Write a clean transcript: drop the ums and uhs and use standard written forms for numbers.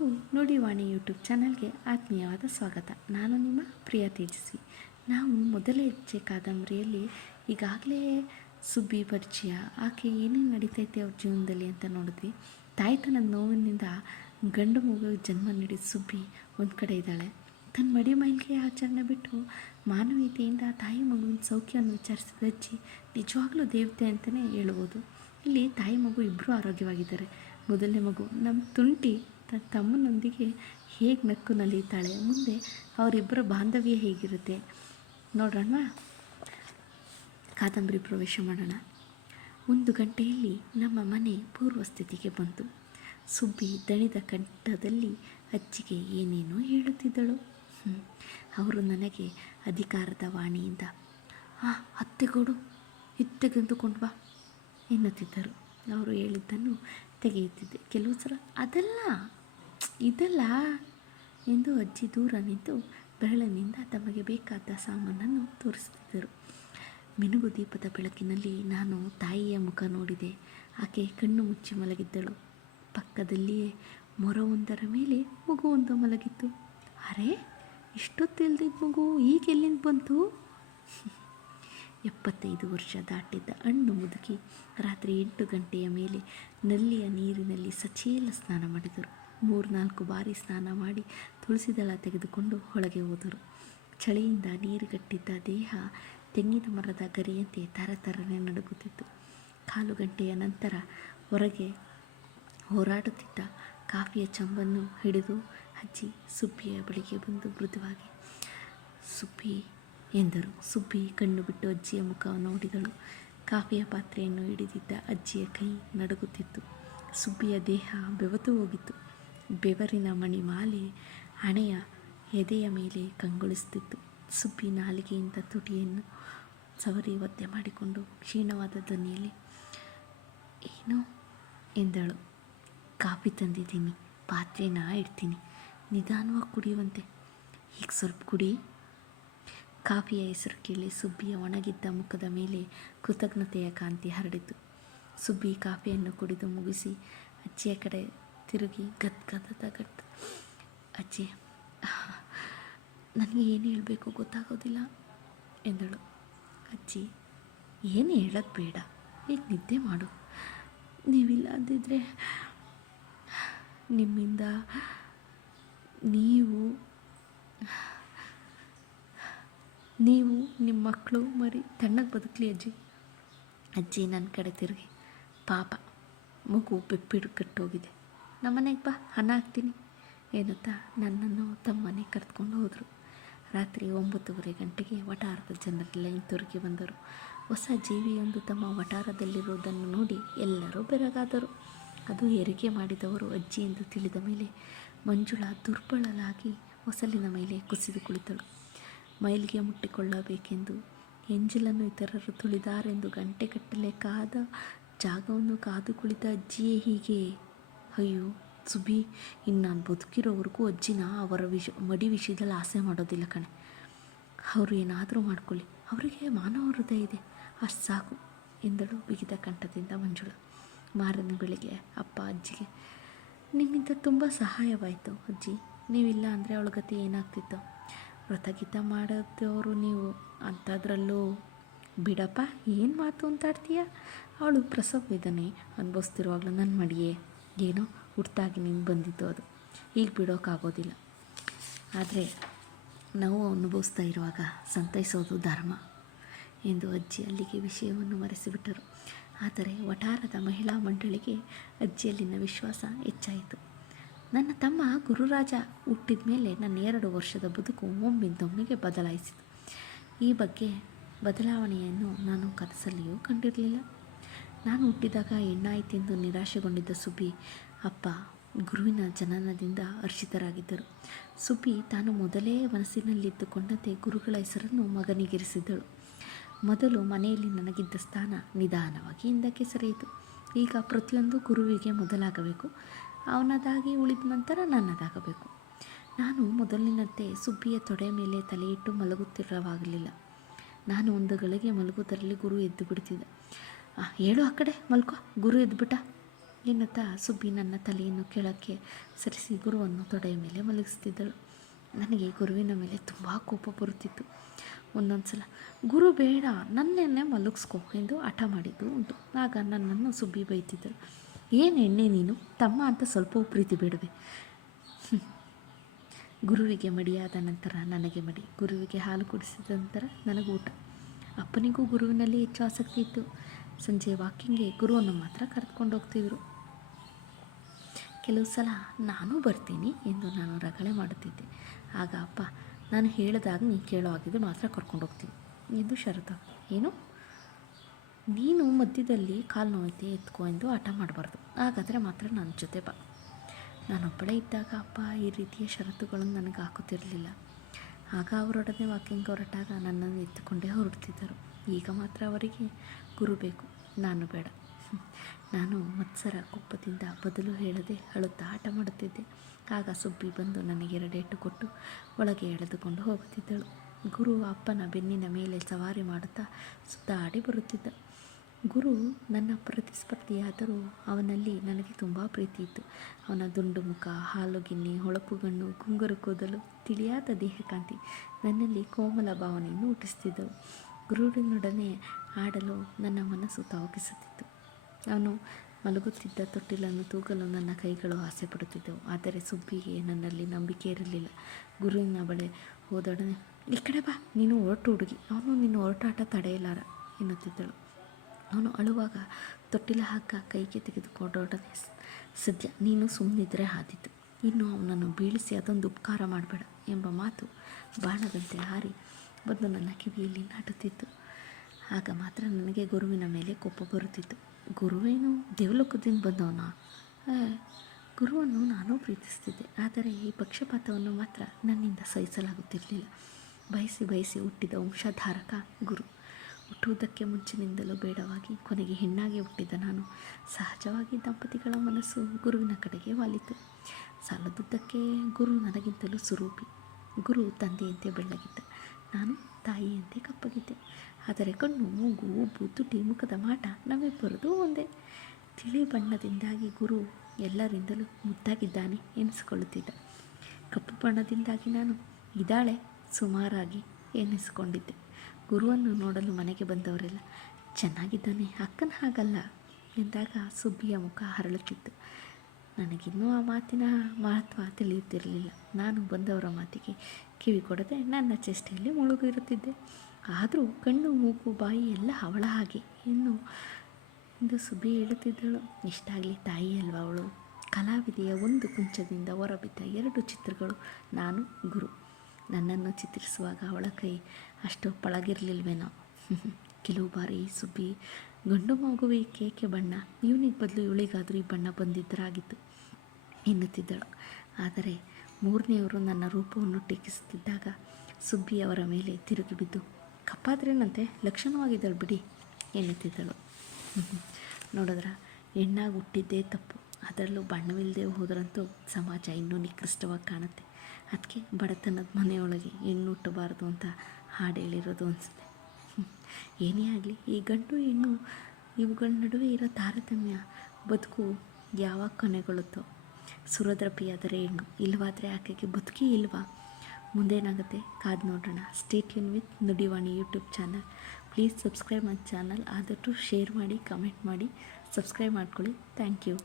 ಎಲ್ಲರಿಗೂ ನುಡಿವಾಣಿ ಯೂಟ್ಯೂಬ್ ಚಾನಲ್ಗೆ ಆತ್ಮೀಯವಾದ ಸ್ವಾಗತ. ನಾನು ನಿಮ್ಮ ಪ್ರಿಯ ತೇಜಸ್ವಿ. ನಾವು ಮೊದಲ ಹೆಜ್ಜೆ ಕಾದಂಬರಿಯಲ್ಲಿ ಈಗಾಗಲೇ ಸುಬ್ಬಿ ಪರಿಚಯ, ಆಕೆ ಏನೇನು ನಡೀತೈತೆ ಅವ್ರ ಜೀವನದಲ್ಲಿ ಅಂತ ನೋಡಿದ್ವಿ. ತಾಯ್ತನದ ನೋವಿನಿಂದ ಗಂಡು ಮಗು ಜನ್ಮ ನೀಡಿದ ಸುಬ್ಬಿ ಒಂದು ಕಡೆ ಇದ್ದಾಳೆ. ತನ್ನ ಮಡಿ ಮೈಲಿಗೆ ಆಚರಣೆ ಬಿಟ್ಟು ಮಾನವೀಯತೆಯಿಂದ ತಾಯಿ ಮಗುವಿನ ಸೌಖ್ಯವನ್ನು ವಿಚಾರಿಸಿದ ಅಜ್ಜಿ ನಿಜವಾಗ್ಲೂ ದೇವತೆ ಅಂತಲೇ ಹೇಳ್ಬೋದು. ಇಲ್ಲಿ ತಾಯಿ ಮಗು ಇಬ್ಬರೂ ಆರೋಗ್ಯವಾಗಿದ್ದಾರೆ. ಮೊದಲನೇ ಮಗು ನಮ್ಮ ತುಂಟಿ ತನ್ನ ತಮ್ಮನೊಂದಿಗೆ ಹೇಗೆ ನಕ್ಕು ನಲಿಯುತ್ತಾಳೆ, ಮುಂದೆ ಅವರಿಬ್ಬರ ಬಾಂಧವ್ಯ ಹೇಗಿರುತ್ತೆ ನೋಡೋಣ. ಕಾದಂಬರಿ ಪ್ರವೇಶ ಮಾಡೋಣ. 1 ಗಂಟೆಯಲ್ಲಿ ನಮ್ಮ ಮನೆ ಪೂರ್ವಸ್ಥಿತಿಗೆ ಬಂತು. ಸುಬ್ಬಿ ದಣಿದ ಕಂಠದಲ್ಲಿ ಅಜ್ಜಿಗೆ ಏನೇನೋ ಹೇಳುತ್ತಿದ್ದಳು. ಅವರು ನನಗೆ ಅಧಿಕಾರದ ವಾಣಿಯಿಂದ ಅತ್ತೆಗೋಡು ತೆಗೆದುಕೊಂಡು ಬಾ ಎನ್ನುತ್ತಿದ್ದರು. ಅವರು ಹೇಳಿದ್ದನ್ನು ತೆಗೆಯುತ್ತಿದ್ದೆ. ಕೆಲವು ಸಲ ಇದಲ್ಲ ಎಂದು ಅಜ್ಜಿ ದೂರ ನಿಂತು ಬೆರಳಿನಿಂದ ತಮಗೆ ಬೇಕಾದ ಸಾಮಾನನ್ನು ತೋರಿಸುತ್ತಿದ್ದರು. ಮಿನುಗು ದೀಪದ ಬೆಳಕಿನಲ್ಲಿ ನಾನು ತಾಯಿಯ ಮುಖ ನೋಡಿದೆ. ಆಕೆ ಕಣ್ಣು ಮುಚ್ಚಿ ಮಲಗಿದ್ದಳು. ಪಕ್ಕದಲ್ಲಿಯೇ ಮೊರವೊಂದರ ಮೇಲೆ ಮಗುವೊಂದು ಮಲಗಿತ್ತು. ಅರೆ, ಇಷ್ಟೊತ್ತಿಲ್ದಿದ್ದ ಮಗು ಈಗ ಎಲ್ಲಿಂದ ಬಂತು? 75 ವರ್ಷ ದಾಟಿದ್ದ ಹಣ್ಣು ಮುದುಕಿ ರಾತ್ರಿ 8 ಗಂಟೆಯ ಮೇಲೆ ನಲ್ಲಿಯ ನೀರಿನಲ್ಲಿ ಸಚೇಲ ಸ್ನಾನ ಮಾಡಿದರು. 3-4 ಬಾರಿ ಸ್ನಾನ ಮಾಡಿ ತುಳಸಿದಳ ತೆಗೆದುಕೊಂಡು ಒಳಗೆ ಹೋದರು. ಚಳಿಯಿಂದ ನೀರುಗಟ್ಟಿದ್ದ ದೇಹ ತೆಂಗಿನ ಮರದ ಗರಿಯಂತೆ ತರತರನೆ ನಡುಗುತ್ತಿತ್ತು. 1/4 ಗಂಟೆಯ ನಂತರ ಹೊರಗೆ ಹೋರಾಡುತ್ತಿದ್ದ ಕಾಫಿಯ ಚಂಬನ್ನು ಹಿಡಿದು ಅಜ್ಜಿ ಸುಬ್ಬಿಯ ಬಳಿಗೆ ಬಂದು ಮೃದುವಾಗಿ ಸುಬ್ಬಿ ಎಂದರು. ಸುಬ್ಬಿ ಕಣ್ಣು ಬಿಟ್ಟು ಅಜ್ಜಿಯ ಮುಖ ನೋಡಿದಳು. ಕಾಫಿಯ ಪಾತ್ರೆಯನ್ನು ಹಿಡಿದಿದ್ದ ಅಜ್ಜಿಯ ಕೈ ನಡುಗುತ್ತಿತ್ತು. ಸುಬ್ಬಿಯ ದೇಹ ಬೆವತು ಹೋಗಿತ್ತು. ಬೆವರಿನ ಮಣಿಮಾಲೆ ಹಣೆಯ ಎದೆಯ ಮೇಲೆ ಕಂಗೊಳಿಸುತ್ತಿತ್ತು. ಸುಬ್ಬಿ ನಾಲಿಗೆಯಿಂದ ತುಟಿಯನ್ನು ಸವರಿ ಒದ್ದೆ ಮಾಡಿಕೊಂಡು ಕ್ಷೀಣವಾದ ಧ್ವನಿಯಲ್ಲಿ ಏನು ಎಂದಳು. ಕಾಫಿ ತಂದಿದ್ದೀನಿ, ಪಾತ್ರೆನ ಇಡ್ತೀನಿ, ನಿಧಾನವಾಗಿ ಕುಡಿಯುವಂತೆ. ಈಗ ಸ್ವಲ್ಪ ಕುಡಿ. ಕಾಫಿಯ ಹೆಸರು ಕೇಳಿ ಸುಬ್ಬಿಯ ಒಣಗಿದ್ದ ಮುಖದ ಮೇಲೆ ಕೃತಜ್ಞತೆಯ ಕಾಂತಿ ಹರಡಿತು. ಸುಬ್ಬಿ ಕಾಫಿಯನ್ನು ಕುಡಿದು ಮುಗಿಸಿ ಅಜ್ಜಿಯ ಕಡೆ ತಿರುಗಿ ಗದ್ಗದ ಅಜ್ಜಿ, ನನಗೆ ಏನು ಹೇಳಬೇಕು ಗೊತ್ತಾಗೋದಿಲ್ಲ ಎಂದಳು. ಅಜ್ಜಿ, ಏನು ಹೇಳೋದು ಬೇಡ, ಈಗ ನಿದ್ದೆ ಮಾಡು. ನೀವಿಲ್ಲ ಅಂದಿದ್ರೆ ನಿಮ್ಮಿಂದ ನೀವು ನಿಮ್ಮ ಮಕ್ಕಳು ಮರಿ ತಣ್ಣಗೆ ಬದುಕಲಿ ಅಜ್ಜಿ. ಅಜ್ಜಿ ನನ್ನ ಕಡೆ ತಿರುಗಿ, ಪಾಪ ಮಗು ಕಟ್ಟೋಗಿದೆ, ನಮ್ಮನೆಗೆ ಬಾ, ಅನ್ನ ಹಾಕ್ತೀನಿ ಎನ್ನುತ್ತಾ ನನ್ನನ್ನು ತಮ್ಮ ಮನೆಗೆ ಕರೆದುಕೊಂಡು ಹೋದರು. ರಾತ್ರಿ 9:30 ಗಂಟೆಗೆ ವಠಾರದ ಜನರೆಲ್ಲ ಹಿಂತಿರುಗಿ ಬಂದರು. ಹೊಸ ಜೀವಿಯೊಂದು ತಮ್ಮ ವಠಾರದಲ್ಲಿರುವುದನ್ನು ನೋಡಿ ಎಲ್ಲರೂ ಬೆರಗಾದರು. ಅದು ಹೆರಿಗೆ ಮಾಡಿದವರು ಅಜ್ಜಿ ಎಂದು ತಿಳಿದ ಮೇಲೆ ಮಂಜುಳಾ ದುರ್ಬಲಳಾಗಿ ಹೊಸಲಿನ ಮೇಲೆ ಕುಸಿದು ಕುಳಿತಳು. ಮೈಲಿಗೆ ಮುಟ್ಟಿಕೊಳ್ಳಬೇಕೆಂದು ಎಂಜಲನ್ನು ಇತರರು ತುಳಿದಾರೆಂದು ಗಂಟೆಗಟ್ಟಲೆ ಕಾದ ಜಾಗವನ್ನು ಕಾದು ಕುಳಿತ ಅಜ್ಜಿಯೇ ಹೀಗೆ. ಅಯ್ಯೋ ಸುಬ್ಬಿ, ಇನ್ನು ನಾನು ಬದುಕಿರೋವರೆಗೂ ಅಜ್ಜಿನ ಅವರ ಮಡಿ ವಿಷಯದಲ್ಲಿ ಆಸೆ ಮಾಡೋದಿಲ್ಲ ಕಣೆ. ಅವರು ಏನಾದರೂ ಮಾಡ್ಕೊಳ್ಳಿ, ಅವರಿಗೆ ಮಾನವ ಹೃದಯ ಇದೆ, ಅಷ್ಟು ಸಾಕು ಎಂದಳು ಬಿಗಿದ ಕಂಠದಿಂದ ಮಂಜುಳಾ. ಮಾರನೇ ಬೆಳಿಗ್ಗೆ ಅಪ್ಪ ಅಜ್ಜಿಗೆ, ನಿಮ್ಮಿಂದ ತುಂಬ ಸಹಾಯವಾಯಿತು ಅಜ್ಜಿ, ನೀವಿಲ್ಲ ಅಂದರೆ ಅವಳ ಗತಿ ಏನಾಗ್ತಿತ್ತು? ವ್ರತಗೀತ ಮಾಡೋದವರು ನೀವು, ಅಂಥದ್ರಲ್ಲೂ ಬಿಡಪ್ಪ, ಏನು ಮಾತು ಅಂತಾಡ್ತೀಯ? ಅವಳು ಪ್ರಸವ ವೇದನೆ ಅನುಭವಿಸ್ತಿರುವಾಗಲೂ ನನ್ನ ಮಡಿಯೇ ಏನೋ ಹುಟ್ಟಾಗಿ ನಿಂಗೆ ಬಂದಿದ್ದು, ಅದು ಈಗ ಬಿಡೋಕ್ಕಾಗೋದಿಲ್ಲ. ಆದರೆ ನಾವು ಅನುಭವಿಸ್ತಾ ಇರುವಾಗ ಸಂತೈಸೋದು ಧರ್ಮ ಎಂದು ಅಜ್ಜಿ ಅಲ್ಲಿಗೆ ವಿಷಯವನ್ನು ಮರೆಸಿಬಿಟ್ಟರು. ಆದರೆ ವಠಾರದ ಮಹಿಳಾ ಮಂಡಳಿಗೆ ಅಜ್ಜಿಯಲ್ಲಿನ ವಿಶ್ವಾಸ ಹೆಚ್ಚಾಯಿತು. ನನ್ನ ತಮ್ಮ ಗುರುರಾಜ ಹುಟ್ಟಿದ ಮೇಲೆ ನನ್ನ 2 ವರ್ಷದ ಬದುಕು ಒಮ್ಮಿಂದೊಮ್ಮೆಗೆ ಬದಲಾಯಿಸಿತು. ಈ ಬಗ್ಗೆ ಬದಲಾವಣೆಯನ್ನು ನಾನು ಕನಸಲ್ಲಿಯೂ ಕಂಡಿರಲಿಲ್ಲ. ನಾನು ಹುಟ್ಟಿದಾಗ ಹೆಣ್ಣಾಯಿತೆಂದು ನಿರಾಶೆಗೊಂಡಿದ್ದ ಸುಬ್ಬಿ ಅಪ್ಪ ಗುರುವಿನ ಜನನದಿಂದ ಹರ್ಷಿತರಾಗಿದ್ದರು. ಸುಬ್ಬಿ ತಾನು ಮೊದಲೇ ಮನಸ್ಸಿನಲ್ಲಿದ್ದುಕೊಂಡಂತೆ ಗುರುಗಳ ಹೆಸರನ್ನು ಮಗನಿಗಿರಿಸಿದ್ದಳು. ಮೊದಲು ಮನೆಯಲ್ಲಿ ನನಗಿದ್ದ ಸ್ಥಾನ ನಿಧಾನವಾಗಿ ಹಿಂದಕ್ಕೆ ಸರಿಯಿತು. ಈಗ ಪ್ರತಿಯೊಂದು ಗುರುವಿಗೆ ಮೊದಲಾಗಬೇಕು, ಅವನದಾಗಿ ಉಳಿದ ನಂತರ ನನ್ನದಾಗಬೇಕು. ನಾನು ಮೊದಲಿನಂತೆ ಸುಬ್ಬಿಯ ತೊಡೆ ಮೇಲೆ ತಲೆಯಿಟ್ಟು ಮಲಗುತ್ತಿರವಾಗಲಿಲ್ಲ. ನಾನು ಒಂದು ಗಳಿಗೆ ಮಲಗುವುದರಲ್ಲಿ ಗುರು ಎದ್ದು ಬಿಡ್ತಿದ್ದ. ಹೇಳು ಆ ಕಡೆ ಮಲ್ಕೋ, ಗುರು ಎದ್ದುಬಿಟ್ಟ ಎನ್ನುತ್ತಾ ಸುಬ್ಬಿ ನನ್ನ ತಲೆಯನ್ನು ಕೆಳಕ್ಕೆ ಸರಿಸಿ ಗುರುವನ್ನು ತೊಡೆಯ ಮೇಲೆ ಮಲಗಿಸ್ತಿದ್ದಳು. ನನಗೆ ಗುರುವಿನ ಮೇಲೆ ತುಂಬ ಕೋಪ ಬರುತ್ತಿತ್ತು. ಒಂದೊಂದು ಸಲ ಗುರು ಬೇಡ, ನನ್ನೆನ್ನೇ ಮಲಗಿಸ್ಕೊ ಎಂದು ಹಠ ಮಾಡಿದ್ದು ಉಂಟು. ಆಗ ನನ್ನನ್ನು ಸುಬ್ಬಿ ಬೈತಿದ್ದಳು. ಏನು ಎಣ್ಣೆ ನೀನು, ತಮ್ಮ ಅಂತ ಸ್ವಲ್ಪವೂ ಪ್ರೀತಿ ಬೇಡವೆ? ಗುರುವಿಗೆ ಮಡಿಯಾದ ನಂತರ ನನಗೆ ಮಡಿ, ಗುರುವಿಗೆ ಹಾಲು ಕುಡಿಸಿದ ನಂತರ ನನಗೂಟ. ಅಪ್ಪನಿಗೂ ಗುರುವಿನಲ್ಲಿ ಹೆಚ್ಚು ಆಸಕ್ತಿ ಇತ್ತು. ಸಂಜೆ ವಾಕಿಂಗ್ಗೆ ಗುರುವನ್ನು ಮಾತ್ರ ಕರೆದುಕೊಂಡು ಹೋಗ್ತಿದ್ರು. ಕೆಲವು ಸಲ ನಾನೂ ಬರ್ತೀನಿ ಎಂದು ನಾನು ರಗಳೆ ಮಾಡುತ್ತಿದ್ದೆ. ಆಗ ಅಪ್ಪ, ನಾನು ಹೇಳಿದಾಗ ನೀನು ಕೇಳೋ ಆಗಿದ್ದು ಮಾತ್ರ ಕರ್ಕೊಂಡು ಹೋಗ್ತೀನಿ ಎಂದು ಷರತ್ತು. ಏನು? ನೀನು ಮಧ್ಯದಲ್ಲಿ ಕಾಲು ನೋಯ್ತೆ ಎತ್ಕೊ ಎಂದು ಹಠ ಮಾಡಬಾರ್ದು, ಹಾಗಾದರೆ ಮಾತ್ರ ನನ್ನ ಜೊತೆ ಬಾ. ನಾನೊಬ್ಬಳೇ ಇದ್ದಾಗ ಅಪ್ಪ ಈ ರೀತಿಯ ಷರತ್ತುಗಳನ್ನು ನನಗೆ ಹಾಕುತ್ತಿರಲಿಲ್ಲ. ಆಗ ಅವರೊಡನೆ ವಾಕಿಂಗ್ ಹೊರಟಾಗ ನನ್ನನ್ನು ಎತ್ತುಕೊಂಡೇ ಹೊರಡ್ತಿದ್ದರು. ಈಗ ಮಾತ್ರ ಅವರಿಗೆ ಗುರು ಬೇಕು, ನಾನು ಬೇಡ. ನಾನು ಮತ್ಸರ ಕೋಪದಿಂದ ಬದಲು ಹೇಳದೆ ಅಳುತ್ತಾ ಆಟ ಮಾಡುತ್ತಿದ್ದೆ. ಆಗ ಸುಬ್ಬಿ ಬಂದು ನನಗೆ 2 ಏಟು ಕೊಟ್ಟು ಒಳಗೆ ಎಳೆದುಕೊಂಡು ಹೋಗುತ್ತಿದ್ದಳು. ಗುರು ಅಪ್ಪನ ಬೆನ್ನಿನ ಮೇಲೆ ಸವಾರಿ ಮಾಡುತ್ತಾ ಸುತ್ತಾಡಿ ಬರುತ್ತಿದ್ದ. ಗುರು ನನ್ನ ಪ್ರತಿಸ್ಪರ್ಧಿಯಾದರೂ ಅವನಲ್ಲಿ ನನಗೆ ತುಂಬ ಪ್ರೀತಿ ಇತ್ತು. ಅವನ ದುಂಡು ಮುಖ, ಹಾಲು ಗಿನ್ನಿ, ಹೊಳಪುಗಣ್ಣು, ಗುಂಗುರು ಕೂದಲು, ತಿಳಿಯಾದ ದೇಹಕಾಂತಿ ನನ್ನಲ್ಲಿ ಕೋಮಲ ಭಾವನೆಯನ್ನು ಹುಟ್ಟಿಸುತ್ತಿದ್ದವು. ಗುರುವಿನೊಡನೆ ಆಡಲು ನನ್ನ ಮನಸ್ಸು ತವಕಿಸುತ್ತಿತ್ತು. ಅವನು ಮಲಗುತ್ತಿದ್ದ ತೊಟ್ಟಿಲನ್ನು ತೂಗಲು ನನ್ನ ಕೈಗಳು ಆಸೆ ಪಡುತ್ತಿದ್ದವು. ಆದರೆ ಸುಬ್ಬಿಗೆ ನನ್ನಲ್ಲಿ ನಂಬಿಕೆ ಇರಲಿಲ್ಲ. ಗುರುವಿನ ಬಳಿ ಹೋದೊಡನೆ, ಈ ಕಡೆ ಬಾ, ನೀನು ಹೊರಟು ಹುಡುಗಿ, ಅವನು ನಿನ್ನ ಹೊರಟಾಟ ತಡೆಯಲಾರ ಎನ್ನುತ್ತಿದ್ದಳು. ಅವನು ಅಳುವಾಗ ತೊಟ್ಟಿಲ ಹಗ್ಗ ಕೈಗೆ ತೆಗೆದುಕೊಂಡೊಡನೆ, ಸದ್ಯ ನೀನು ಸುಮ್ಮನಿದ್ರೆ ಆದೀತು, ಇನ್ನು ಅವನನ್ನು ಬೀಳಿಸಿ ಅದೊಂದು ಉಪಕಾರ ಮಾಡಬೇಡ ಎಂಬ ಮಾತು ಬಾಣದಂತೆ ಹಾರಿ ಬಂದು ನನ್ನ ಕಿವಿಯಲ್ಲಿ ನಾಟುತ್ತಿತ್ತು. ಆಗ ಮಾತ್ರ ನನಗೆ ಗುರುವಿನ ಮೇಲೆ ಕೋಪ ಬರುತ್ತಿತ್ತು. ಗುರುವೇನು ದೇವಲೋಕದಿಂದ ಬಂದವನ? ಗುರುವನ್ನು ನಾನು ಪ್ರೀತಿಸ್ತಿದ್ದೆ, ಆದರೆ ಈ ಪಕ್ಷಪಾತವನ್ನು ಮಾತ್ರ ನನ್ನಿಂದ ಸಹಿಸಲಾಗುತ್ತಿರಲಿಲ್ಲ. ಬಯಸಿ ಬಯಸಿ ಹುಟ್ಟಿದ ವಂಶಧಾರಕ ಗುರು. ಹುಟ್ಟುವುದಕ್ಕೆ ಮುಂಚಿನಿಂದಲೂ ಬೇಡವಾಗಿ ಕೊನೆಗೆ ಹೆಣ್ಣಾಗಿ ಹುಟ್ಟಿದ ನಾನು. ಸಹಜವಾಗಿ ದಂಪತಿಗಳ ಮನಸ್ಸು ಗುರುವಿನ ಕಡೆಗೆ ವಾಲಿತು. ಸಾಲದುದ್ದಕ್ಕೆ ಗುರು ನನಗಿಂತಲೂ ಸುರೂಪಿ. ಗುರು ತಂದೆಯಂತೆ ಬೆಳ್ಳಗಿದ್ದ, ನಾನು ತಾಯಿಯಂತೆ ಕಪ್ಪಗಿದ್ದೆ. ಆದರೆ ಕಣ್ಣು, ಮೂಗು, ಉಬ್ಬು, ತುಟಿ, ಮುಖದ ಮಾಟ ನಮ್ಮಿಬ್ಬರದು ಒಂದೇ. ತಿಳಿ ಬಣ್ಣದಿಂದಾಗಿ ಗುರು ಎಲ್ಲರಿಂದಲೂ ಮುದ್ದಾಗಿದ್ದಾನೆ ಎನಿಸಿಕೊಳ್ಳುತ್ತಿದ್ದ. ಕಪ್ಪು ಬಣ್ಣದಿಂದಾಗಿ ನಾನು ಇದ್ದಾಳೆ ಸುಮಾರಾಗಿ ಎನಿಸಿಕೊಂಡಿದ್ದೆ. ಗುರುವನ್ನು ನೋಡಲು ಮನೆಗೆ ಬಂದವರೆಲ್ಲ ಚೆನ್ನಾಗಿದ್ದಾನೆ, ಅಕ್ಕನ ಹಾಗಲ್ಲ ಎಂದಾಗ ಸುಬ್ಬಿಯ ಮುಖ ಹರಳುತ್ತಿತ್ತು. ನನಗಿನ್ನೂ ಆ ಮಾತಿನ ಮಹತ್ವ ತಿಳಿಯುತ್ತಿರಲಿಲ್ಲ. ನಾನು ಬಂದವರ ಮಾತಿಗೆ ಕಿವಿ ಕೊಡದೆ ನನ್ನ ಚೇಷ್ಟೆಯಲ್ಲಿ ಮುಳುಗಿರುತ್ತಿದ್ದೆ. ಆದರೂ ಕಣ್ಣು, ಮೂಗು, ಬಾಯಿ ಎಲ್ಲ ಅವಳ ಹಾಗೆ ಎಂದು ಸುಬ್ಬಿ ಹೇಳುತ್ತಿದ್ದಳು. ಇಷ್ಟಾಗಲಿ, ತಾಯಿ ಅಲ್ವಾ ಅವಳು. ಕಲಾವಿದೆಯ ಒಂದು ಕುಂಚದಿಂದ ಹೊರಬಿದ್ದ 2 ಚಿತ್ರಗಳು ನಾನು, ಗುರು. ನನ್ನನ್ನು ಚಿತ್ರಿಸುವಾಗ ಅವಳ ಕೈ ಅಷ್ಟು ಪಳಗಿರಲಿಲ್ವೇನೋ. ಕೆಲವು ಬಾರಿ ಸುಬ್ಬಿ, ಗಂಡು ಮಗುವಿಗೆ ಏಕೆ ಬಣ್ಣ, ಇವನಿಗೆ ಬದಲು ಇವಳಿಗಾದರೂ ಈ ಬಣ್ಣ ಬಂದಿದ್ದರಾಗಿತ್ತು ಎನ್ನುತ್ತಿದ್ದಳು. ಆದರೆ 3ನೇವರು ನನ್ನ ರೂಪವನ್ನು ಟೀಕಿಸುತ್ತಿದ್ದಾಗ ಸುಬ್ಬಿಯವರ ಮೇಲೆ ತಿರುಗಿ ಬಿದ್ದು, ಕಪ್ಪಾದ್ರೇನಂತೆ, ಲಕ್ಷಣವಾಗಿದ್ದಳು ಬಿಡಿ ಎನ್ನುತ್ತಿದ್ದಳು. ನೋಡಿದ್ರ, ಹೆಣ್ಣಾಗಿ ಹುಟ್ಟಿದ್ದೇ ತಪ್ಪು, ಅದರಲ್ಲೂ ಬಣ್ಣವಿಲ್ಲದೆ ಹೋದ್ರಂತೂ ಸಮಾಜ ಇನ್ನೂ ನಿಕೃಷ್ಟವಾಗಿ ಕಾಣುತ್ತೆ. ಅದಕ್ಕೆ ಬಡತನದ ಮನೆಯೊಳಗೆ ಹೆಣ್ಣು ಹುಟ್ಟಬಾರ್ದು ಅಂತ ಹಾಡು ಹೇಳಿರೋದು ಅನಿಸುತ್ತೆ. ಏನೇ ಆಗಲಿ, ಈ ಗಂಡು ಹೆಣ್ಣು ಇವುಗಳ ನಡುವೆ ಇರೋ ತಾರತಮ್ಯ ಬದುಕು ಯಾವಾಗ ಕೊನೆಗೊಳ್ಳುತ್ತೋ. ಸುರದ್ರಪಿಯಾದರೆ ಹೆಣ್ಣು, ಇಲ್ಲವಾದರೆ ಆಕೆಗೆ ಬದುಕೇ ಇಲ್ವಾ? ಮುಂದೇನಾಗುತ್ತೆ ಕಾದು ನೋಡೋಣ. Stay tune with Nudivani YouTube channel. Please subscribe my channel. ಆದಷ್ಟು ಶೇರ್ ಮಾಡಿ, ಕಮೆಂಟ್ ಮಾಡಿ, ಸಬ್ಸ್ಕ್ರೈಬ್ ಮಾಡ್ಕೊಳ್ಳಿ. Thank you.